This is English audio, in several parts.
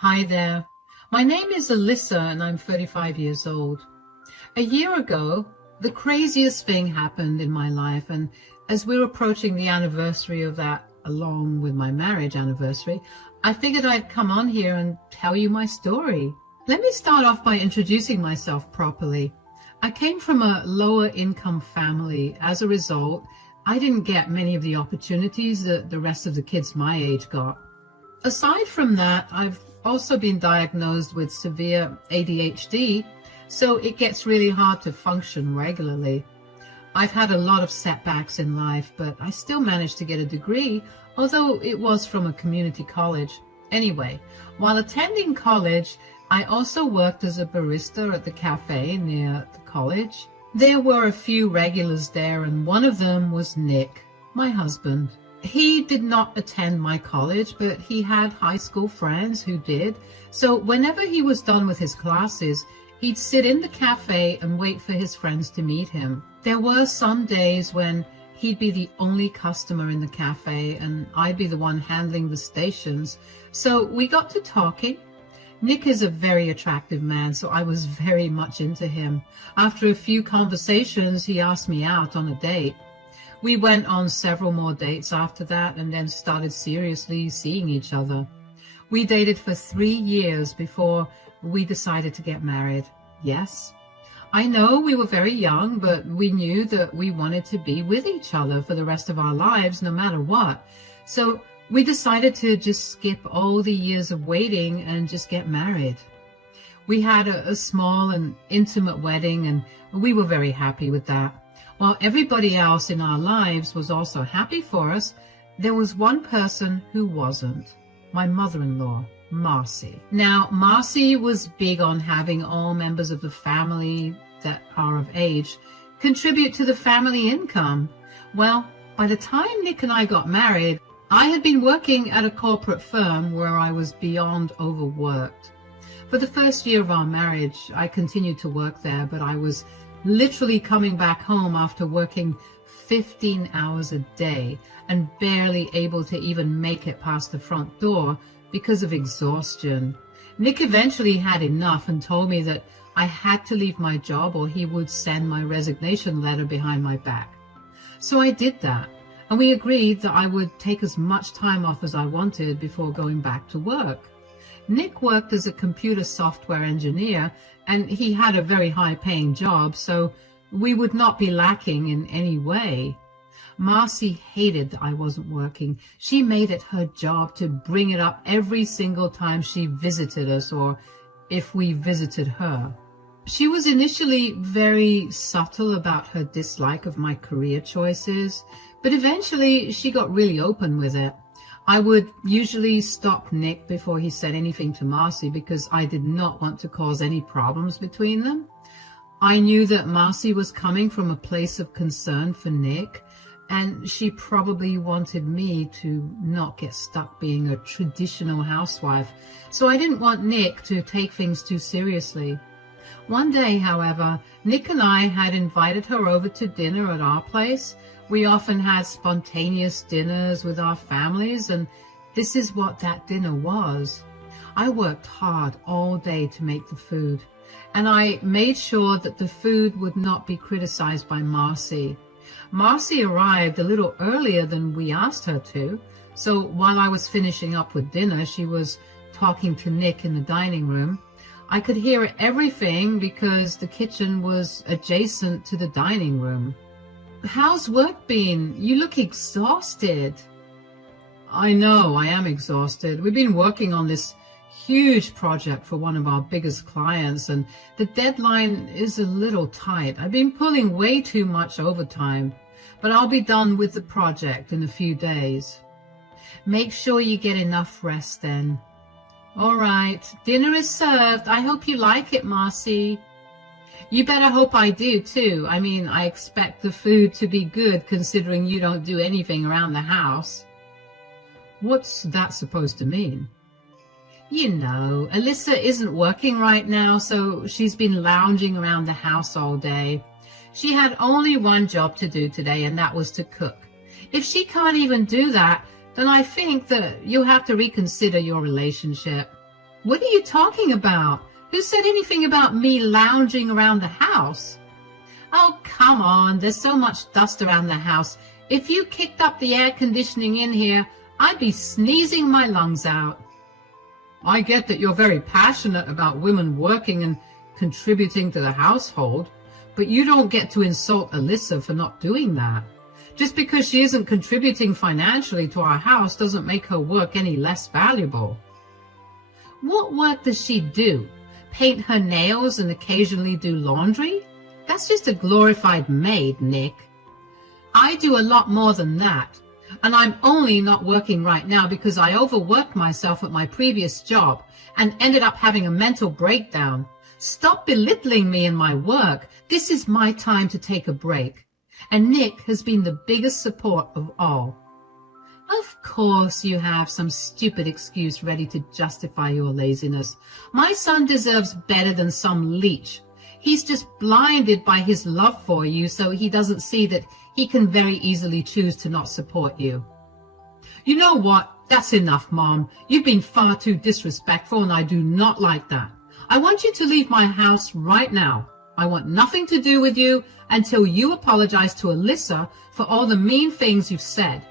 Hi there. My name is Alyssa and I'm 35 years old. A year ago, the craziest thing happened in my life, and as we're approaching the anniversary of that, along with my marriage anniversary, I figured I'd come on here and tell you my story. Let me start off by introducing myself properly. I came from a lower income family. As a result, I didn't get many of the opportunities that the rest of the kids my age got. Aside from that, I've also been diagnosed with severe ADHD, so it gets really hard to function regularly. I've had a lot of setbacks in life, but I still managed to get a degree, although it was from a community college. Anyway, while attending college, I also worked as a barista at the cafe near the college. There were a few regulars there, and one of them was Nick, my husband. He did not attend my college, but he had high school friends who did. So whenever he was done with his classes, he'd sit in the cafe and wait for his friends to meet him. There were some days when he'd be the only customer in the cafe and I'd be the one handling the stations. So we got to talking. Nick is a very attractive man, so I was very much into him. After a few conversations, he asked me out on a date. We went on several more dates after that and then started seriously seeing each other. We dated for 3 years before we decided to get married. Yes, I know we were very young, but we knew that we wanted to be with each other for the rest of our lives, no matter what. So we decided to just skip all the years of waiting and just get married. We had a small and intimate wedding, and we were very happy with that. While everybody else in our lives was also happy for us, there was one person who wasn't. My mother-in-law, Marcy. Now, Marcy was big on having all members of the family that are of age contribute to the family income. Well, by the time Nick and I got married, I had been working at a corporate firm where I was beyond overworked. For the first year of our marriage, I continued to work there, but I was literally coming back home after working 15 hours a day and barely able to even make it past the front door because of exhaustion. Nick eventually had enough and told me that I had to leave my job or he would send my resignation letter behind my back. So I did that, and we agreed that I would take as much time off as I wanted before going back to work. Nick worked as a computer software engineer, and he had a very high-paying job, so we would not be lacking in any way. Marcy hated that I wasn't working. She made it her job to bring it up every single time she visited us or if we visited her. She was initially very subtle about her dislike of my career choices, but eventually she got really open with it. I would usually stop Nick before he said anything to Marcy because I did not want to cause any problems between them. I knew that Marcy was coming from a place of concern for Nick, and she probably wanted me to not get stuck being a traditional housewife, so I didn't want Nick to take things too seriously. One day, however, Nick and I had invited her over to dinner at our place. We often had spontaneous dinners with our families, and this is what that dinner was. I worked hard all day to make the food, and I made sure that the food would not be criticized by Marcy. Marcy arrived a little earlier than we asked her to, so while I was finishing up with dinner, she was talking to Nick in the dining room. I could hear everything because the kitchen was adjacent to the dining room. "How's work been? You look exhausted." "I know, I am exhausted. We've been working on this huge project for one of our biggest clients, and the deadline is a little tight. I've been pulling way too much overtime, but I'll be done with the project in a few days." "Make sure you get enough rest then." "All right, dinner is served. I hope you like it, Marcy." "You better hope I do too. I mean, I expect the food to be good considering you don't do anything around the house." "What's that supposed to mean?" "You know, Alyssa isn't working right now, so she's been lounging around the house all day. She had only one job to do today, and that was to cook. If she can't even do that, then I think that you'll have to reconsider your relationship." What are you talking about? Who said anything about me lounging around the house? Oh, come on, there's so much dust around the house. If you kicked up the air conditioning in here, I'd be sneezing my lungs out. I get that you're very passionate about women working and contributing to the household, but you don't get to insult Alyssa for not doing that. Just because she isn't contributing financially to our house doesn't make her work any less valuable. What work does she do? Paint her nails and occasionally do laundry? That's just a glorified maid, Nick. I do a lot more than that. And I'm only not working right now because I overworked myself at my previous job and ended up having a mental breakdown. Stop belittling me and my work. This is my time to take a break. And Nick has been the biggest support of all. Of course you have some stupid excuse ready to justify your laziness. My son deserves better than some leech. He's just blinded by his love for you, so he doesn't see that he can very easily choose to not support you. You know what? That's enough, Mom. You've been far too disrespectful, and I do not like that. I want you to leave my house right now. I want nothing to do with you until you apologize to Alyssa for all the mean things you've said.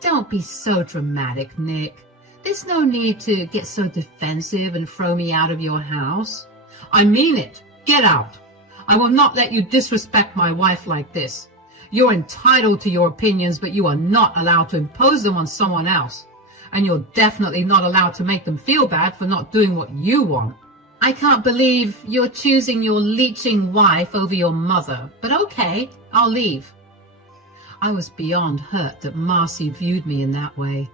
Don't be so dramatic, Nick. There's no need to get so defensive and throw me out of your house. I mean it. Get out. I will not let you disrespect my wife like this. You're entitled to your opinions, but you are not allowed to impose them on someone else. And you're definitely not allowed to make them feel bad for not doing what you want. I can't believe you're choosing your leeching wife over your mother, but okay, I'll leave. I was beyond hurt that Marcy viewed me in that way.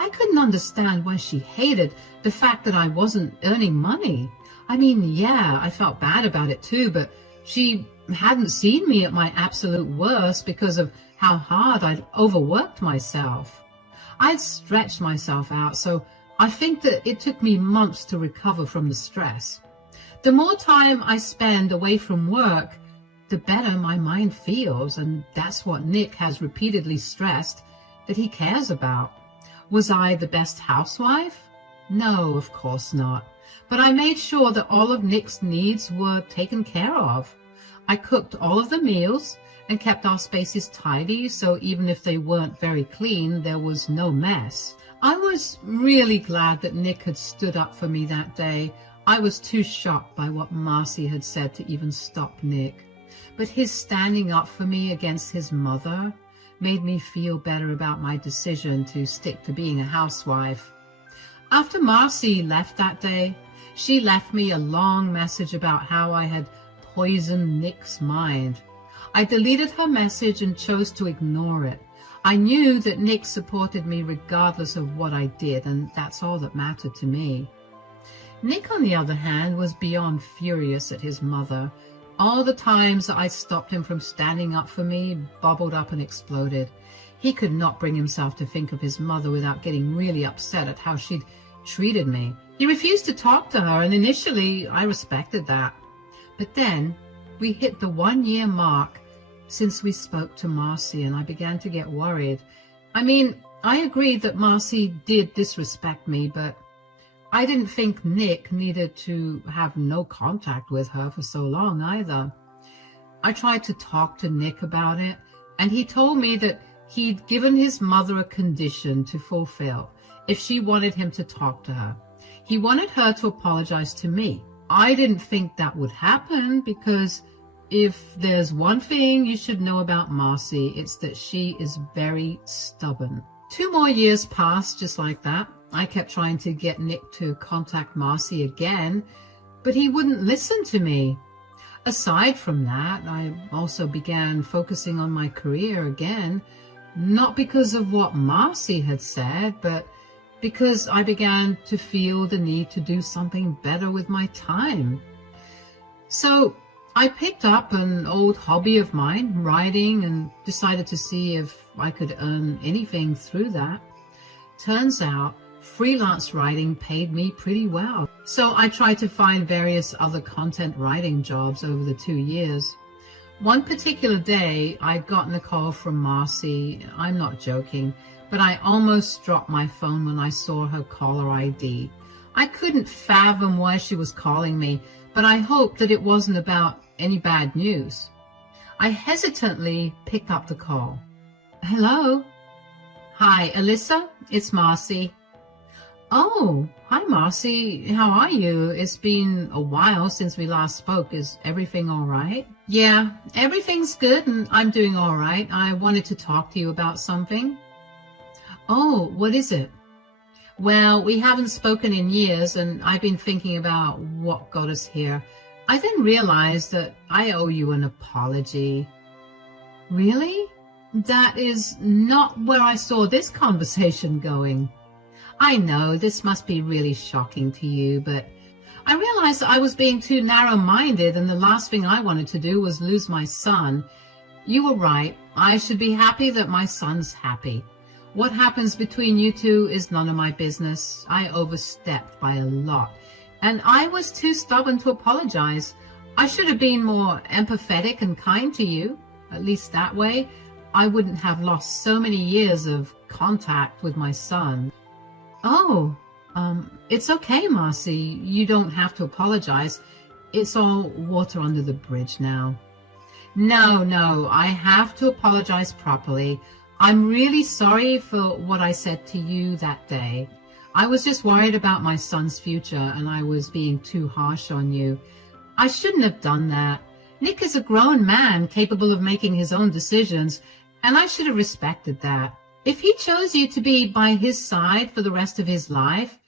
I couldn't understand why she hated the fact that I wasn't earning money. I mean, yeah, I felt bad about it too, but she hadn't seen me at my absolute worst because of how hard I'd overworked myself. I'd stretched myself out, so I think that it took me months to recover from the stress. The more time I spend away from work, the better my mind feels, and that's what Nick has repeatedly stressed that he cares about. Was I the best housewife? No, of course not. But I made sure that all of Nick's needs were taken care of. I cooked all of the meals and kept our spaces tidy, so even if they weren't very clean, there was no mess. I was really glad that Nick had stood up for me that day. I was too shocked by what Marcy had said to even stop Nick. But his standing up for me against his mother made me feel better about my decision to stick to being a housewife. After Marcy left that day, she left me a long message about how I had poisoned Nick's mind. I deleted her message and chose to ignore it. I knew that Nick supported me regardless of what I did, and that's all that mattered to me. Nick, on the other hand, was beyond furious at his mother. All the times that I stopped him from standing up for me bubbled up and exploded. He could not bring himself to think of his mother without getting really upset at how she'd treated me. He refused to talk to her, and initially I respected that. But then we hit the 1-year mark since we spoke to Marcy, and I began to get worried. I mean, I agreed that Marcy did disrespect me, but I didn't think Nick needed to have no contact with her for so long either. I tried to talk to Nick about it, and he told me that he'd given his mother a condition to fulfill if she wanted him to talk to her. He wanted her to apologize to me. I didn't think that would happen because if there's one thing you should know about Marcy, it's that she is very stubborn. 2 more years passed just like that. I kept trying to get Nick to contact Marcy again, but he wouldn't listen to me. Aside from that, I also began focusing on my career again, not because of what Marcy had said, but because I began to feel the need to do something better with my time. So I picked up an old hobby of mine, writing, and decided to see if I could earn anything through that. Turns out freelance writing paid me pretty well. So I tried to find various other content writing jobs over the 2 years. One particular day, I'd gotten a call from Marcy. I'm not joking, but I almost dropped my phone when I saw her caller ID. I couldn't fathom why she was calling me, but I hoped that it wasn't about any bad news. I hesitantly picked up the call. Hello? Hi, Alyssa, it's Marcy. Oh, hi Marcy, how are you? It's been a while since we last spoke. Is everything all right? Yeah, everything's good and I'm doing all right. I wanted to talk to you about something. Oh, what is it? Well, we haven't spoken in years and I've been thinking about what got us here. I then realized that I owe you an apology. Really? That is not where I saw this conversation going. I know this must be really shocking to you, but I realized that I was being too narrow-minded and the last thing I wanted to do was lose my son. You were right. I should be happy that my son's happy. What happens between you two is none of my business. I overstepped by a lot, and I was too stubborn to apologize. I should have been more empathetic and kind to you. At least that way, I wouldn't have lost so many years of contact with my son. Oh, it's okay, Marcy. You don't have to apologize. It's all water under the bridge now. No, I have to apologize properly. I'm really sorry for what I said to you that day. I was just worried about my son's future and I was being too harsh on you. I shouldn't have done that. Nick is a grown man capable of making his own decisions, and I should have respected that. If he chose you to be by his side for the rest of his life,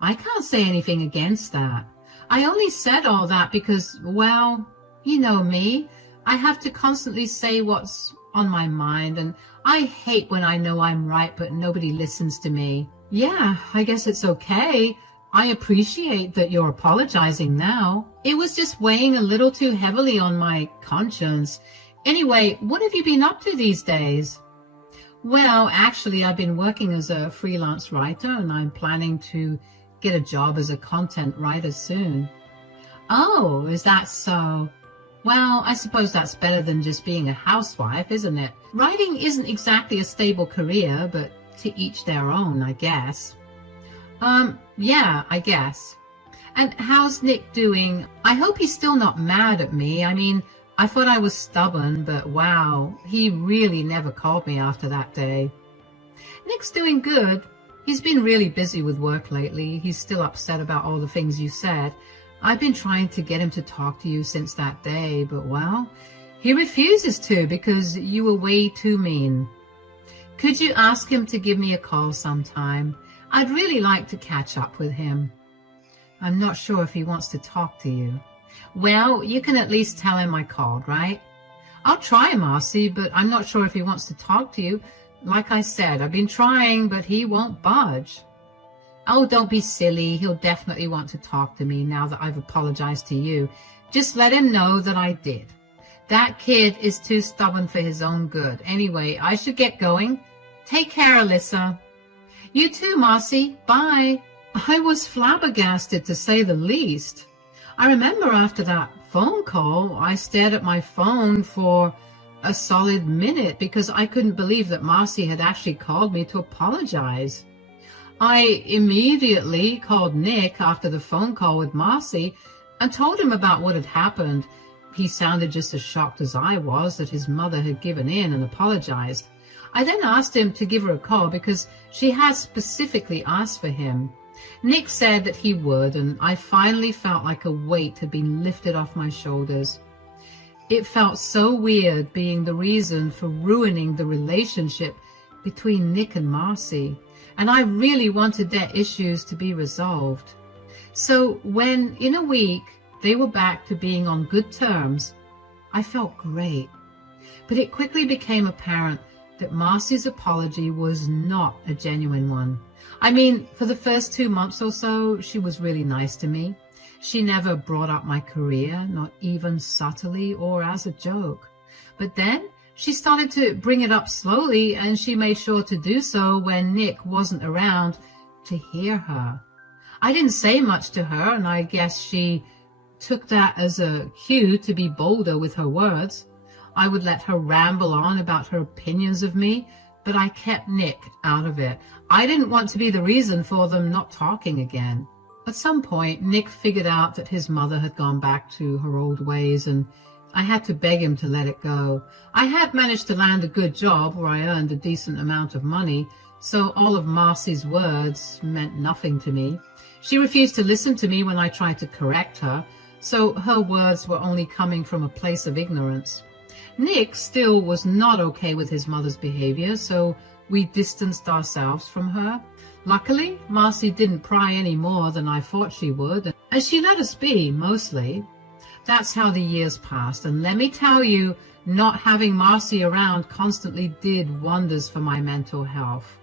I can't say anything against that. I only said all that because, well, you know me. I have to constantly say what's on my mind, and I hate when I know I'm right but nobody listens to me. Yeah, I guess it's okay. I appreciate that you're apologizing now. It was just weighing a little too heavily on my conscience. Anyway, what have you been up to these days? Well, actually, I've been working as a freelance writer and I'm planning to get a job as a content writer soon. Oh, is that so? Well, I suppose that's better than just being a housewife, isn't it? Writing isn't exactly a stable career, but to each their own, I guess. Yeah, I guess. And how's Nick doing? I hope he's still not mad at me. I mean, I thought I was stubborn, but wow, he really never called me after that day. Nick's doing good. He's been really busy with work lately. He's still upset about all the things you said. I've been trying to get him to talk to you since that day, but well, he refuses to because you were way too mean. Could you ask him to give me a call sometime? I'd really like to catch up with him. I'm not sure if he wants to talk to you. Well, you can at least tell him I called, right? I'll try, Marcy, but I'm not sure if he wants to talk to you. Like I said, I've been trying, but he won't budge. Oh, don't be silly. He'll definitely want to talk to me now that I've apologized to you. Just let him know that I did. That kid is too stubborn for his own good. Anyway, I should get going. Take care, Alyssa. You too, Marcy. Bye. I was flabbergasted, to say the least. I remember after that phone call, I stared at my phone for a solid minute because I couldn't believe that Marcy had actually called me to apologize. I immediately called Nick after the phone call with Marcy and told him about what had happened. He sounded just as shocked as I was that his mother had given in and apologized. I then asked him to give her a call because she had specifically asked for him. Nick said that he would, and I finally felt like a weight had been lifted off my shoulders. It felt so weird being the reason for ruining the relationship between Nick and Marcy, and I really wanted their issues to be resolved. So when, in a week, they were back to being on good terms, I felt great. But it quickly became apparent that Marcy's apology was not a genuine one. I mean, for the first 2 months or so, she was really nice to me. She never brought up my career, not even subtly or as a joke. But then she started to bring it up slowly, and she made sure to do so when Nick wasn't around to hear her. I didn't say much to her, and I guess she took that as a cue to be bolder with her words. I would let her ramble on about her opinions of me, but I kept Nick out of it. I didn't want to be the reason for them not talking again. At some point, Nick figured out that his mother had gone back to her old ways, and I had to beg him to let it go. I had managed to land a good job where I earned a decent amount of money, so all of Marcy's words meant nothing to me. She refused to listen to me when I tried to correct her, so her words were only coming from a place of ignorance. Nick still was not okay with his mother's behavior, so we distanced ourselves from her. Luckily, Marcy didn't pry any more than I thought she would, and she let us be, mostly. That's how the years passed, and let me tell you, not having Marcy around constantly did wonders for my mental health.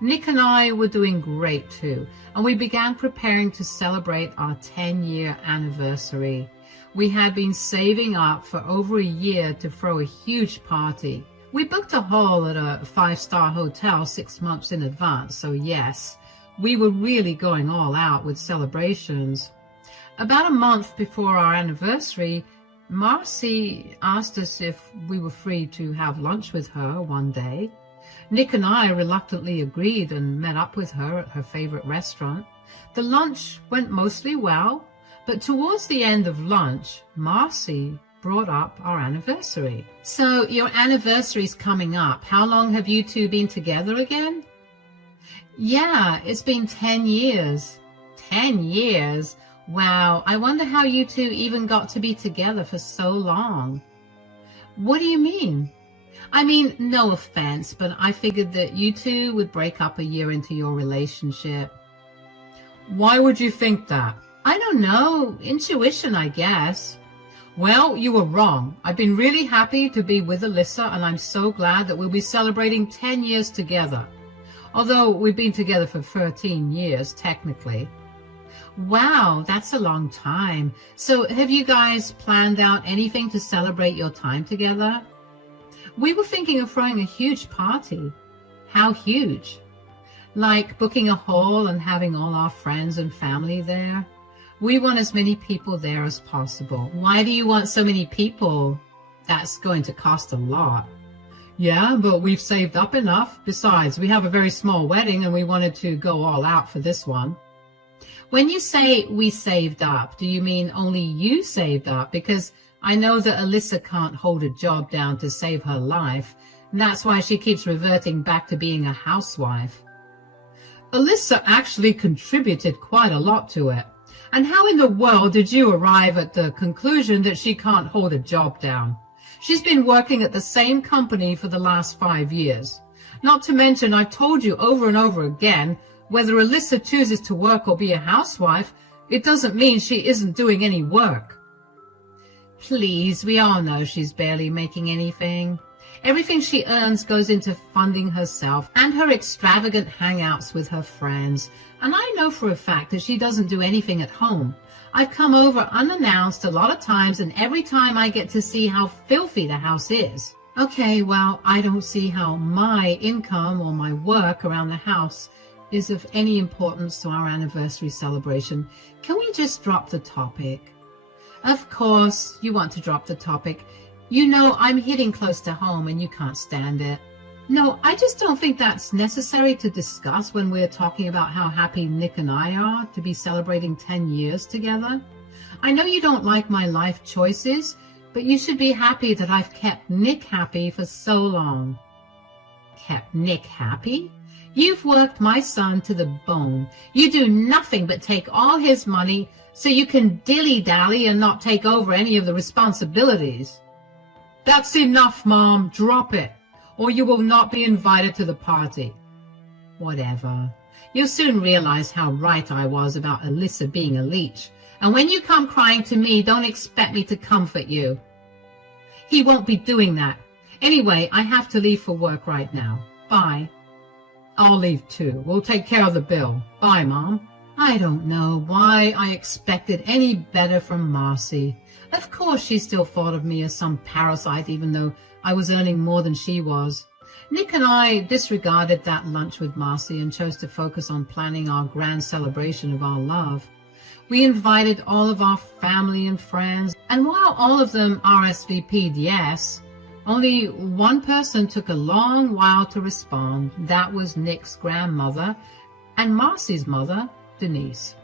Nick and I were doing great too, and we began preparing to celebrate our 10-year anniversary. We had been saving up for over a year to throw a huge party. We booked a hall at a 5-star hotel 6 months in advance, so yes, we were really going all out with celebrations. About a month before our anniversary, Marcy asked us if we were free to have lunch with her one day. Nick and I reluctantly agreed and met up with her at her favorite restaurant. The lunch went mostly well, but towards the end of lunch, Marcy brought up our anniversary. So your anniversary's coming up. How long have you two been together again? Yeah, it's been 10 years. 10 years? Wow, I wonder how you two even got to be together for so long. What do you mean? I mean, no offense, but I figured that you two would break up a year into your relationship. Why would you think that? I don't know. Intuition, I guess. Well, you were wrong. I've been really happy to be with Alyssa, and I'm so glad that we'll be celebrating 10 years together. Although we've been together for 13 years, technically. Wow, that's a long time. So have you guys planned out anything to celebrate your time together? We were thinking of throwing a huge party. How huge? Like booking a hall and having all our friends and family there. We want as many people there as possible. Why do you want so many people? That's going to cost a lot. Yeah, but we've saved up enough. Besides, we have a very small wedding and we wanted to go all out for this one. When you say we saved up, do you mean only you saved up? Because I know that Alyssa can't hold a job down to save her life, and that's why she keeps reverting back to being a housewife. Alyssa actually contributed quite a lot to it. And how in the world did you arrive at the conclusion that she can't hold a job down? She's been working at the same company for the last 5 years. Not to mention, I've told you over and over again, whether Alyssa chooses to work or be a housewife, it doesn't mean she isn't doing any work. Please, we all know she's barely making anything. Everything she earns goes into funding herself and her extravagant hangouts with her friends. And I know for a fact that she doesn't do anything at home. I've come over unannounced a lot of times, and every time I get to see how filthy the house is. Okay, well, I don't see how my income or my work around the house is of any importance to our anniversary celebration. Can we just drop the topic? Of course, you want to drop the topic. You know I'm hitting close to home and you can't stand it. No, I just don't think that's necessary to discuss when we're talking about how happy Nick and I are to be celebrating 10 years together. I know you don't like my life choices, but you should be happy that I've kept Nick happy for so long. Kept Nick happy? You've worked my son to the bone. You do nothing but take all his money so you can dilly-dally and not take over any of the responsibilities. That's enough, Mom. Drop it, or you will not be invited to the party. Whatever. You'll soon realize how right I was about Alyssa being a leech. And when you come crying to me, don't expect me to comfort you. He won't be doing that. Anyway, I have to leave for work right now. Bye. I'll leave too. We'll take care of the bill. Bye, Mom. I don't know why I expected any better from Marcy. Of course she still thought of me as some parasite, even though I was earning more than she was. Nick and I disregarded that lunch with Marcy and chose to focus on planning our grand celebration of our love. We invited all of our family and friends, and while all of them RSVP'd yes, only one person took a long while to respond. That was Nick's grandmother and Marcy's mother, Denise.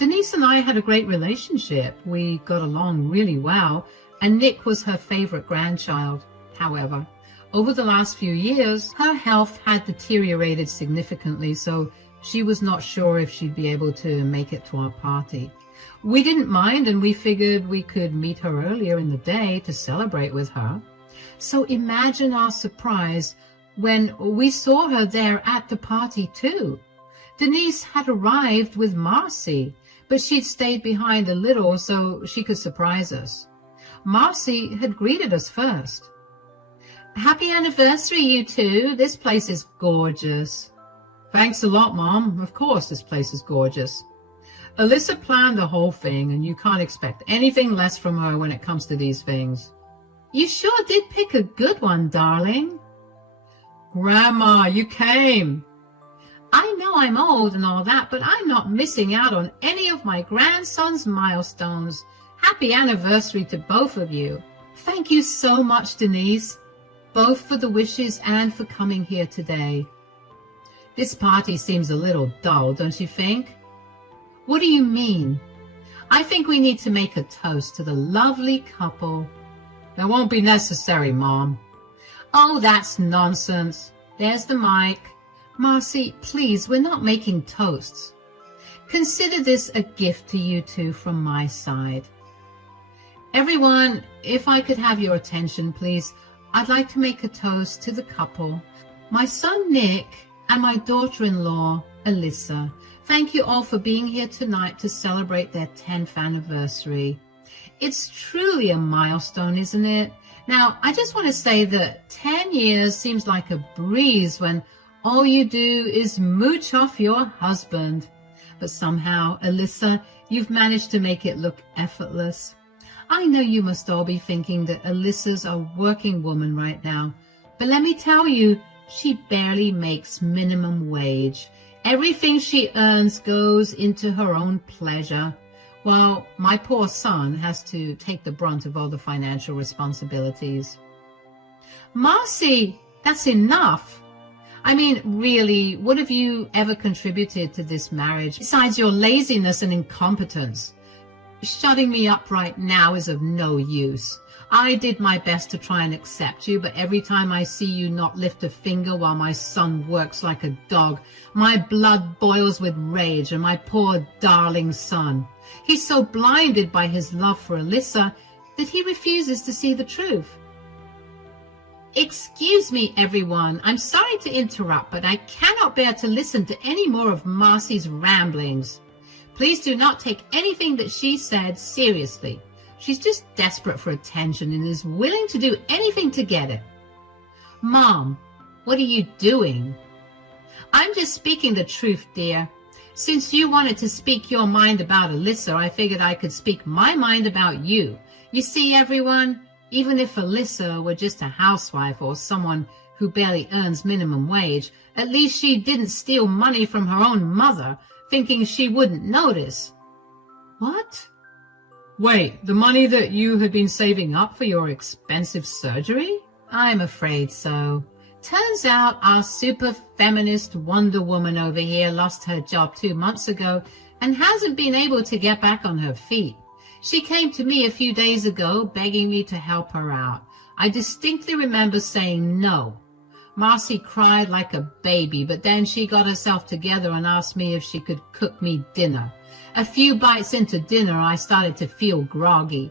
Denise and I had a great relationship. We got along really well, and Nick was her favorite grandchild. However, over the last few years, her health had deteriorated significantly, so she was not sure if she'd be able to make it to our party. We didn't mind, and we figured we could meet her earlier in the day to celebrate with her. So imagine our surprise when we saw her there at the party too. Denise had arrived with Marcy, but she'd stayed behind a little so she could surprise us. Marcy had greeted us first. "Happy anniversary, you two. This place is gorgeous." "Thanks a lot, Mom. Of course this place is gorgeous." Alyssa planned the whole thing, and you can't expect anything less from her when it comes to these things. "You sure did pick a good one, darling." "Grandma, you came." "I know I'm old and all that, but I'm not missing out on any of my grandson's milestones. Happy anniversary to both of you." "Thank you so much, Denise, both for the wishes and for coming here today." "This party seems a little dull, don't you think?" "What do you mean?" "I think we need to make a toast to the lovely couple." "That won't be necessary, Mom." "Oh, that's nonsense. There's the mic." "Marcy, please, we're not making toasts. Consider this a gift to you two from my side." "Everyone, if I could have your attention, please, I'd like to make a toast to the couple, my son Nick and my daughter-in-law, Alyssa. Thank you all for being here tonight to celebrate their 10th anniversary. It's truly a milestone, isn't it? Now, I just want to say that 10 years seems like a breeze when all you do is mooch off your husband. But somehow, Alyssa, you've managed to make it look effortless. I know you must all be thinking that Alyssa's a working woman right now, but let me tell you, she barely makes minimum wage. Everything she earns goes into her own pleasure, while my poor son has to take the brunt of all the financial responsibilities." "Marcy, that's enough. I mean, really, what have you ever contributed to this marriage besides your laziness and incompetence? Shutting me up right now is of no use. I did my best to try and accept you, but every time I see you not lift a finger while my son works like a dog, my blood boils with rage, and my poor darling son. He's so blinded by his love for Alyssa that he refuses to see the truth." "Excuse me, everyone. I'm sorry to interrupt, but I cannot bear to listen to any more of Marcy's ramblings. Please do not take anything that she said seriously. She's just desperate for attention and is willing to do anything to get it." "Mom, what are you doing?" "I'm just speaking the truth, dear. Since you wanted to speak your mind about Alyssa, I figured I could speak my mind about you. You see, everyone, even if Alyssa were just a housewife or someone who barely earns minimum wage, at least she didn't steal money from her own mother, thinking she wouldn't notice." "What?" "Wait, the money that you had been saving up for your expensive surgery?" "I'm afraid so. Turns out our super feminist Wonder Woman over here lost her job 2 months ago and hasn't been able to get back on her feet. She came to me a few days ago begging me to help her out. I distinctly remember saying no. Marcy cried like a baby, but then she got herself together and asked me if she could cook me dinner. A few bites into dinner, I started to feel groggy.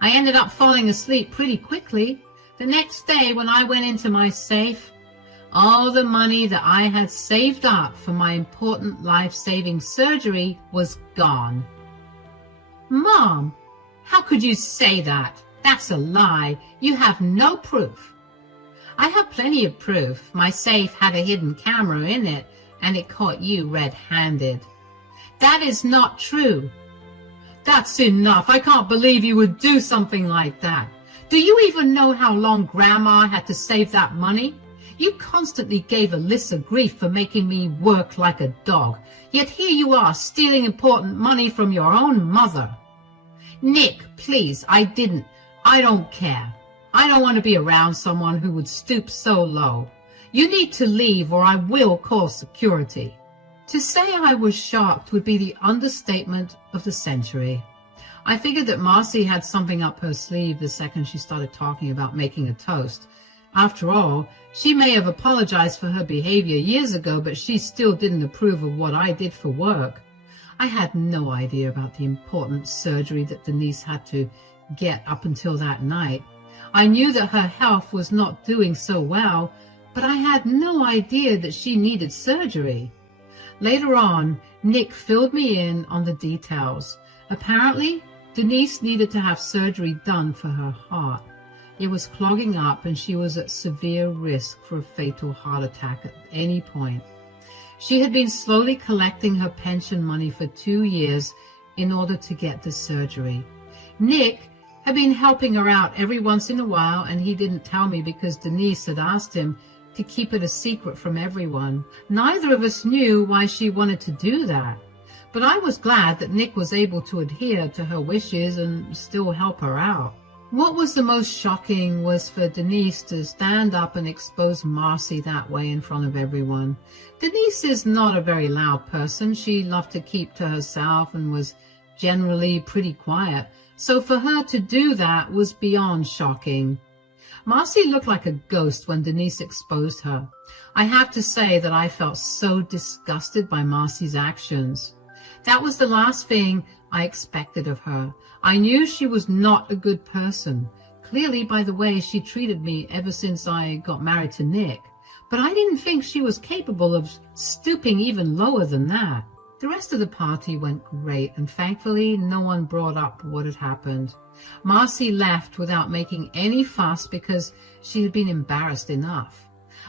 I ended up falling asleep pretty quickly. The next day, when I went into my safe, all the money that I had saved up for my important life-saving surgery was gone." "Mom, how could you say that? That's a lie. You have no proof." "I have plenty of proof. My safe had a hidden camera in it, and it caught you red-handed." "That is not true." "That's enough. I can't believe you would do something like that. Do you even know how long Grandma had to save that money? You constantly gave Alyssa grief for making me work like a dog, yet here you are stealing important money from your own mother." "Nick, please, I didn't. I don't care. I don't want to be around someone who would stoop so low. You need to leave or I will call security." To say I was shocked would be the understatement of the century. I figured that Marcy had something up her sleeve the second she started talking about making a toast. After all, she may have apologized for her behavior years ago, but she still didn't approve of what I did for work. I had no idea about the important surgery that Denise had to get up until that night. I knew that her health was not doing so well, but I had no idea that she needed surgery. Later on, Nick filled me in on the details. Apparently, Denise needed to have surgery done for her heart. It was clogging up and she was at severe risk for a fatal heart attack at any point. She had been slowly collecting her pension money for 2 years in order to get the surgery. Nick had been helping her out every once in a while, and he didn't tell me because Denise had asked him to keep it a secret from everyone. Neither of us knew why she wanted to do that, but I was glad that Nick was able to adhere to her wishes and still help her out. What was the most shocking was for Denise to stand up and expose Marcy that way in front of everyone. Denise is not a very loud person. She loved to keep to herself and was generally pretty quiet. So for her to do that was beyond shocking. Marcy looked like a ghost when Denise exposed her. I have to say that I felt so disgusted by Marcy's actions. That was the last thing I expected of her. I knew she was not a good person, clearly by the way she treated me ever since I got married to Nick. But I didn't think she was capable of stooping even lower than that. The rest of the party went great, and thankfully no one brought up what had happened. Marcy left without making any fuss because she had been embarrassed enough.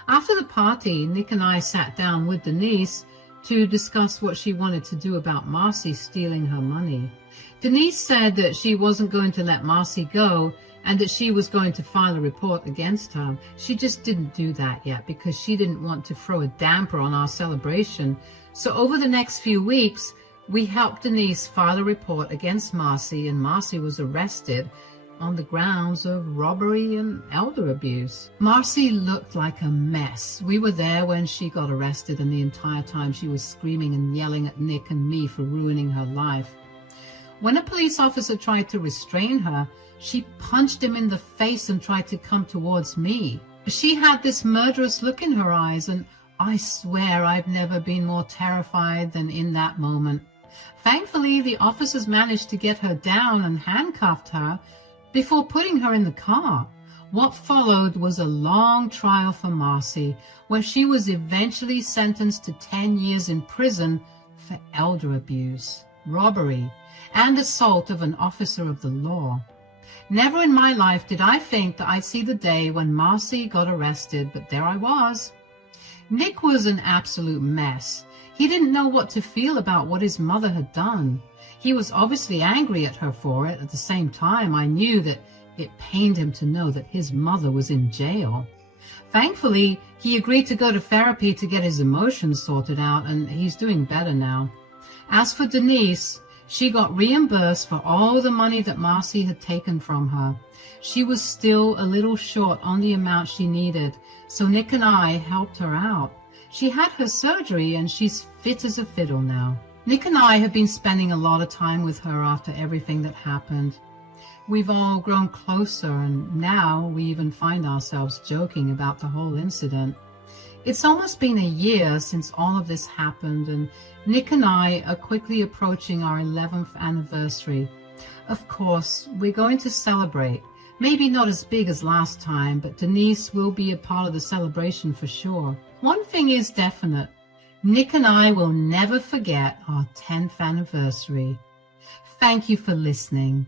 After the party, Nick and I sat down with Denise to discuss what she wanted to do about Marcy stealing her money. Denise said that she wasn't going to let Marcy go and that she was going to file a report against her. She just didn't do that yet because she didn't want to throw a damper on our celebration. So over the next few weeks, we helped Denise file a report against Marcy, and Marcy was arrested on the grounds of robbery and elder abuse. Marcy looked like a mess. We were there when she got arrested, and the entire time she was screaming and yelling at Nick and me for ruining her life. When a police officer tried to restrain her, she punched him in the face and tried to come towards me. She had this murderous look in her eyes, and I swear I've never been more terrified than in that moment. Thankfully, the officers managed to get her down and handcuffed her before putting her in the car. What followed was a long trial for Marcy, where she was eventually sentenced to 10 years in prison for elder abuse, robbery, and assault of an officer of the law. Never in my life did I think that I'd see the day when Marcy got arrested, but there I was. Nick was an absolute mess. He didn't know what to feel about what his mother had done. He was obviously angry at her for it. At the same time, I knew that it pained him to know that his mother was in jail. Thankfully, he agreed to go to therapy to get his emotions sorted out, and he's doing better now. As for Denise, she got reimbursed for all the money that Marcy had taken from her. She was still a little short on the amount she needed, so Nick and I helped her out. She had her surgery and she's fit as a fiddle now. Nick and I have been spending a lot of time with her after everything that happened. We've all grown closer, and now we even find ourselves joking about the whole incident. It's almost been a year since all of this happened, and Nick and I are quickly approaching our 11th anniversary. Of course, we're going to celebrate. Maybe not as big as last time, but Denise will be a part of the celebration for sure. One thing is definite. Nick and I will never forget our 10th anniversary. Thank you for listening.